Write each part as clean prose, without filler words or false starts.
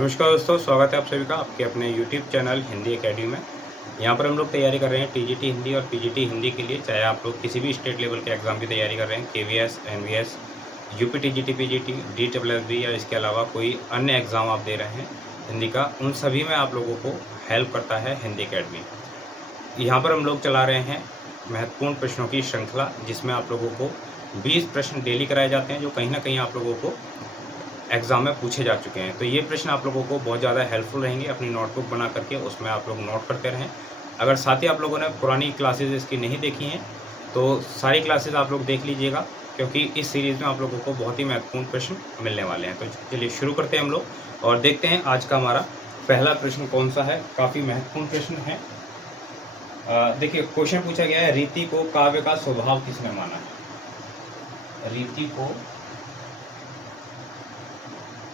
नमस्कार दोस्तों, स्वागत है आप सभी का आपके अपने यूट्यूब चैनल हिंदी एकेडमी में। यहाँ पर हम लोग तैयारी कर रहे हैं टीजीटी हिंदी और पीजीटी हिंदी के लिए। चाहे आप लोग किसी भी स्टेट लेवल के एग्ज़ाम की तैयारी कर रहे हैं, KVS, NVS, UP TGT, PGT, DSSB या इसके अलावा कोई अन्य एग्ज़ाम आप दे रहे हैं हिंदी का, उन सभी में आप लोगों को हेल्प करता है हिंदी एकेडमी। यहाँ पर हम लोग चला रहे हैं महत्वपूर्ण प्रश्नों की श्रृंखला, जिसमें आप लोगों को 20 प्रश्न डेली कराए जाते हैं, जो कहीं ना कहीं आप लोगों को एग्ज़ाम में पूछे जा चुके हैं। तो ये प्रश्न आप लोगों को बहुत ज़्यादा हेल्पफुल रहेंगे। अपनी नोटबुक बना करके उसमें आप लोग नोट करते रहें। अगर साथ ही आप लोगों ने पुरानी क्लासेस इसकी नहीं देखी हैं, तो सारी क्लासेस आप लोग देख लीजिएगा, क्योंकि इस सीरीज़ में आप लोगों को बहुत ही महत्वपूर्ण प्रश्न मिलने वाले हैं। तो चलिए शुरू करते हैं हम लोग और देखते हैं आज का हमारा पहला प्रश्न कौन सा है। काफ़ी महत्वपूर्ण प्रश्न है। देखिए, क्वेश्चन पूछा गया है, रीति को काव्य का स्वभाव किसने माना है? रीति को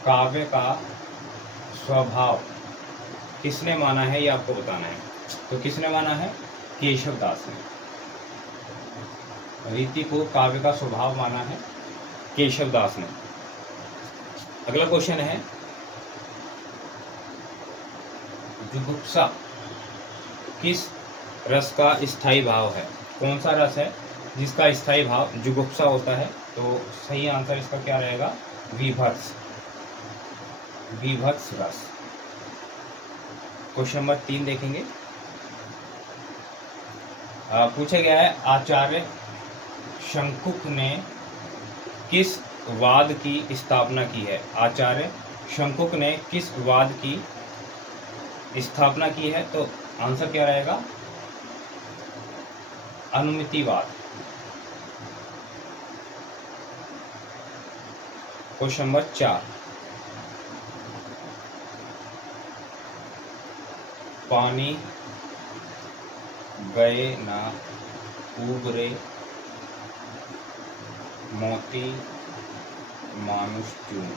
काव्य का स्वभाव किसने माना है, ये आपको बताना है। तो किसने माना है? केशवदास ने। रीति को काव्य का स्वभाव माना है केशवदास ने। अगला क्वेश्चन है, जुगुप्सा किस रस का स्थायी भाव है? कौन सा रस है जिसका स्थायी भाव जुगुप्सा होता है? तो सही आंसर इसका क्या रहेगा? विभत्स। विभत्स रस। क्वेश्चन नंबर 3 देखेंगे। पूछा गया है, आचार्य शंकुक ने किस वाद की स्थापना की है? आचार्य शंकुक ने किस वाद की स्थापना की है? तो आंसर क्या रहेगा? अनुमितिवाद। क्वेश्चन नंबर 4, पानी गए ना उबरे मोती मानुष चून।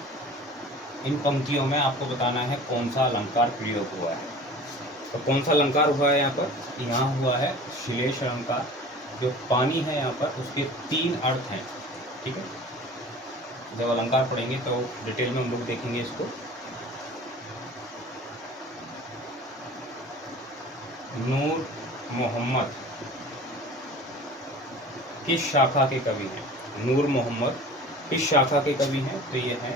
इन पंक्तियों में आपको बताना है कौन सा अलंकार प्रयोग हुआ है। तो कौन सा अलंकार हुआ है यहाँ पर? यहाँ हुआ है श्लेष अलंकार। जो पानी है यहाँ पर, उसके 3 अर्थ हैं। ठीक है, जब अलंकार पढ़ेंगे तो डिटेल में हम लोग देखेंगे इसको। नूर मोहम्मद किस शाखा के कवि हैं? नूर मोहम्मद किस शाखा के कवि हैं? तो ये है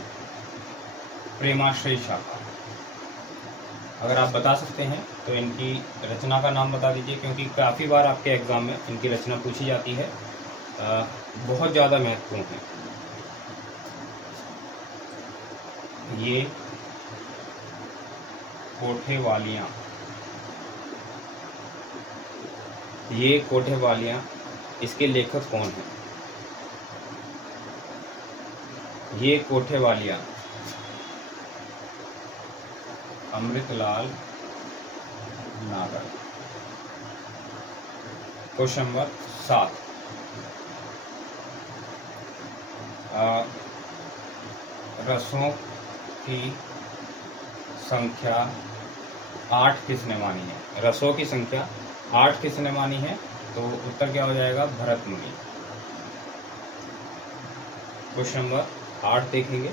प्रेमाश्रय शाखा। अगर आप बता सकते हैं तो इनकी रचना का नाम बता दीजिए, क्योंकि काफ़ी बार आपके एग्ज़ाम में इनकी रचना पूछी जाती है। बहुत ज़्यादा महत्वपूर्ण है। ये कोठेवालियाँ। ये कोठेवालियाँ, इसके लेखक कौन हैं? ये कोठेवालियाँ अमृतलाल नागर। क्वेश्चन नंबर 7, रसों की संख्या 8 किसने मानी है? रसों की संख्या 8 किसने मानी है? तो उत्तर क्या हो जाएगा? भरत मुनि। क्वेश्चन नंबर 8 देखेंगे।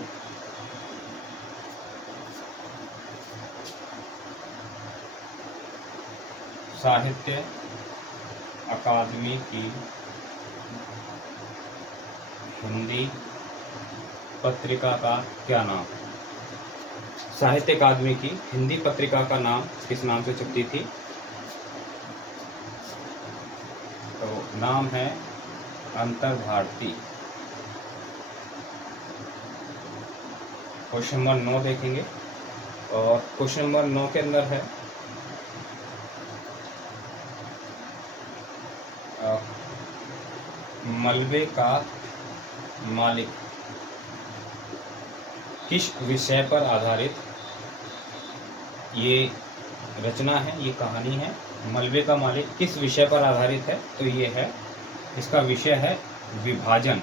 साहित्य अकादमी की हिंदी पत्रिका का क्या नाम है? साहित्य अकादमी की हिंदी पत्रिका का नाम किस नाम से छपती थी? तो नाम है अंतर्भारती। क्वेश्चन नंबर 9 देखेंगे और क्वेश्चन नंबर 9 के अंदर है, मलबे का मालिक किस विषय पर आधारित ये रचना है, ये कहानी है। मलबे का मालिक किस विषय पर आधारित है? तो ये है, इसका विषय है विभाजन।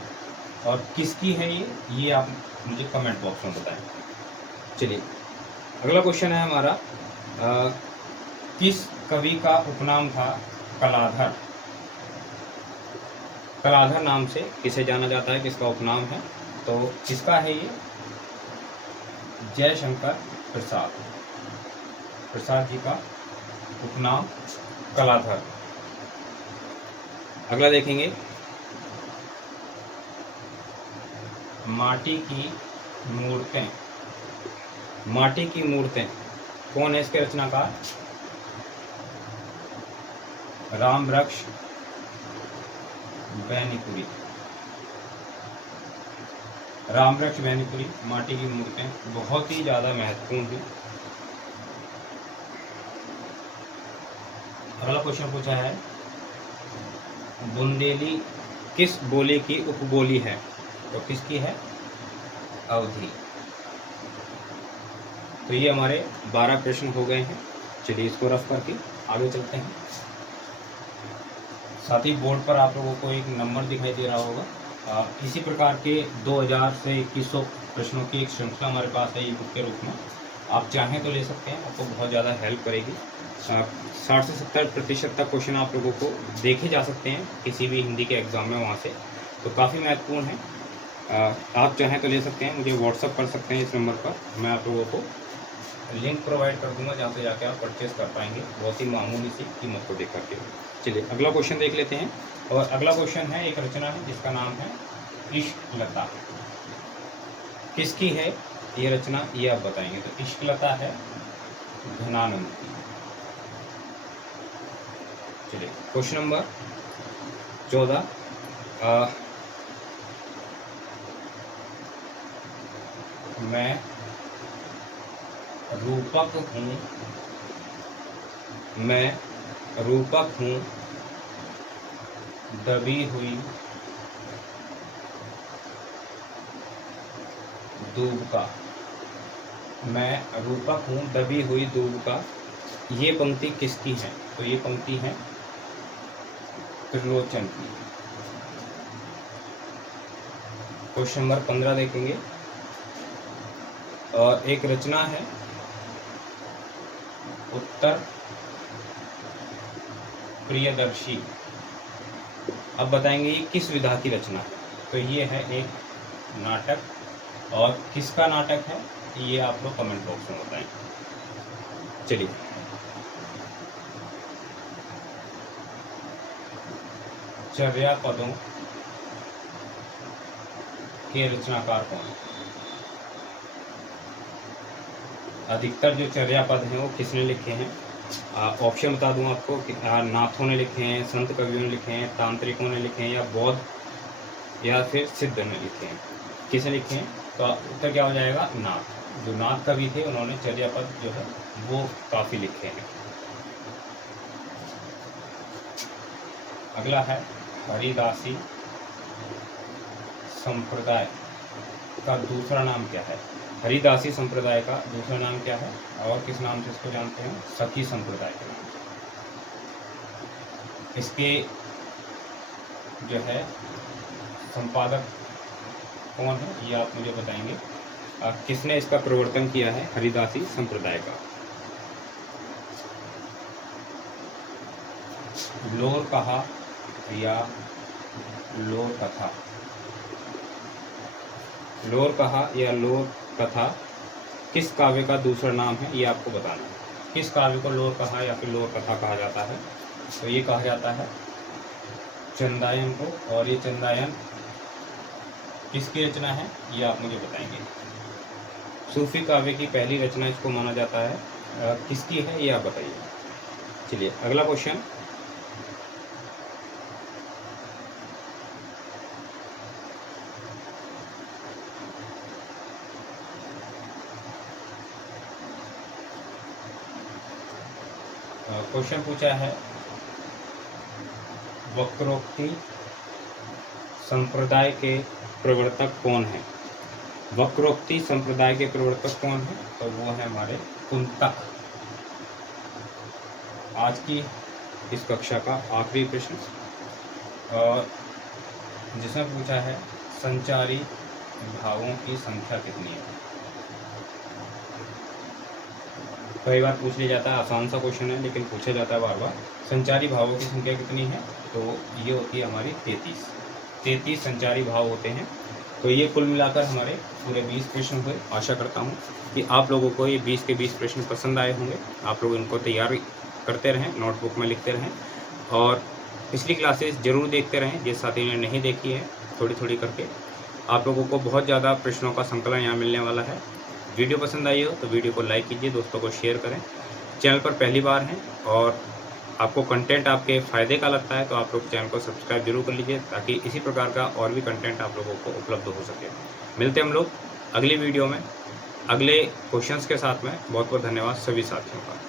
और किसकी है ये आप मुझे कमेंट बॉक्स में बताएं। चलिए, अगला क्वेश्चन है हमारा, किस कवि का उपनाम था कलाधर? कलाधर नाम से किसे जाना जाता है, किसका उपनाम है? तो किसका है ये? जयशंकर प्रसाद, प्रसाद जी का उपनाम कलाधर। अगला देखेंगे, माटी की मूर्तें, माटी की मूर्तें कौन है इसके रचनाकार? रामवृक्ष बैनीपुरी, रामवृक्ष बैनीपुरी माटी की मूर्तें बहुत ही ज़्यादा महत्वपूर्ण है। अगला क्वेश्चन पूछा है, बुंदेली किस बोली की उपबोली है? तो किसकी है? अवधी। तो ये हमारे 12 प्रश्न हो गए हैं। चलिए इसको रफ करके आगे चलते हैं। साथ ही बोर्ड पर आप लोगों को एक नंबर दिखाई दे रहा होगा। इसी प्रकार के 2000 से 2100 प्रश्नों की एक श्रृंखला हमारे पास है ईबुक के रूप में। आप चाहें तो ले सकते हैं, आपको बहुत ज़्यादा हेल्प करेगी। 60 से 70% तक क्वेश्चन आप लोगों को देखे जा सकते हैं किसी भी हिंदी के एग्ज़ाम में वहाँ से, तो काफ़ी महत्वपूर्ण है। आप चाहें तो ले सकते हैं, मुझे व्हाट्सअप कर सकते हैं इस नंबर पर। मैं आप लोगों को लिंक प्रोवाइड कर दूंगा जहाँ से जाके आप परचेज़ कर पाएंगे बहुत ही मामूली सी कीमत को देख करके। चलिए अगला क्वेश्चन देख लेते हैं। और अगला क्वेश्चन है, एक रचना है जिसका नाम है इश्कलता। किसकी है ये रचना, ये आप बताएंगे। तो इश्कलता है घनानंद की। चलिए क्वेश्चन नंबर 14, मैं रूपक हूँ, मैं रूपक हूँ दबी हुई दूब का, मैं रूपक हूँ दबी हुई दूब का, ये पंक्ति किसकी है? तो ये पंक्ति है त्रिलोचन की। क्वेश्चन नंबर 15 देखेंगे, और एक रचना है उत्तर प्रियदर्शी। अब बताएंगे ये किस विधा की रचना है। तो ये है एक नाटक, और किसका नाटक है ये आप लोग कमेंट बॉक्स में बताएं। चलिए चर्यापदों के रचनाकार कौन है? अधिकतर जो चर्यापद हैं वो किसने लिखे हैं? ऑप्शन बता दूं आपको कि नाथों ने लिखे हैं, संत कवियों ने लिखे हैं, तांत्रिकों ने लिखे हैं, या बौद्ध या फिर सिद्ध ने लिखे हैं। किसने लिखे हैं? तो उत्तर क्या हो जाएगा? नाथ। जो नाथ कवि थे उन्होंने चर्यापद जो है वो काफ़ी लिखे हैं। अगला है हरिदासी संप्रदाय का दूसरा नाम क्या है? हरिदासी संप्रदाय का दूसरा नाम क्या है, और किस नाम से इसको जानते हैं? सखी संप्रदाय के नाम से। इसके जो है संपादक कौन है ये आप मुझे बताएंगे। किसने इसका प्रवर्तन किया है हरिदासी संप्रदाय का? लोर कहा या लोर कथा? लोर कहा या लोर कथा किस काव्य का दूसरा नाम है ये आपको बताना है। किस काव्य को लोर कहा या फिर लोर कथा कहा जाता है? तो ये कहा जाता है चंदायन को, और ये चंदायन किसकी रचना है ये आप मुझे बताएंगे। सूफी काव्य की पहली रचना इसको माना जाता है, किसकी है ये आप बताइए। चलिए अगला क्वेश्चन, क्वेश्चन पूछा है वक्रोक्ति संप्रदाय के प्रवर्तक कौन है? वक्रोक्ति संप्रदाय के प्रवर्तक कौन है? तो वो है हमारे कुंतक। आज की इस कक्षा का आखिरी प्रश्न, और जिसमें पूछा है संचारी भावों की संख्या कितनी है? कई बार पूछ लिया जाता है, आसान सा क्वेश्चन है लेकिन पूछा जाता है बार बार। संचारी भावों की संख्या कितनी है? तो ये होती है हमारी 33 संचारी भाव होते हैं। तो ये कुल मिलाकर हमारे पूरे 20 प्रश्न हुए। आशा करता हूँ कि आप लोगों को ये 20 के 20 प्रश्न पसंद आए होंगे। आप लोग इनको तैयार करते रहें, नोटबुक में लिखते रहें और पिछली क्लासेस ज़रूर देखते रहें जिस साथी ने नहीं देखी है, थोड़ी-थोड़ी करके। आप लोगों को बहुत ज़्यादा प्रश्नों का संकलन यहाँ मिलने वाला है। वीडियो पसंद आई हो तो वीडियो को लाइक कीजिए, दोस्तों को शेयर करें। चैनल पर पहली बार हैं और आपको कंटेंट आपके फ़ायदे का लगता है तो आप लोग चैनल को सब्सक्राइब जरूर कर लीजिए ताकि इसी प्रकार का और भी कंटेंट आप लोगों को उपलब्ध हो सके। मिलते हैं हम लोग अगली वीडियो में अगले क्वेश्चंस के साथ में। बहुत बहुत धन्यवाद सभी साथियों का।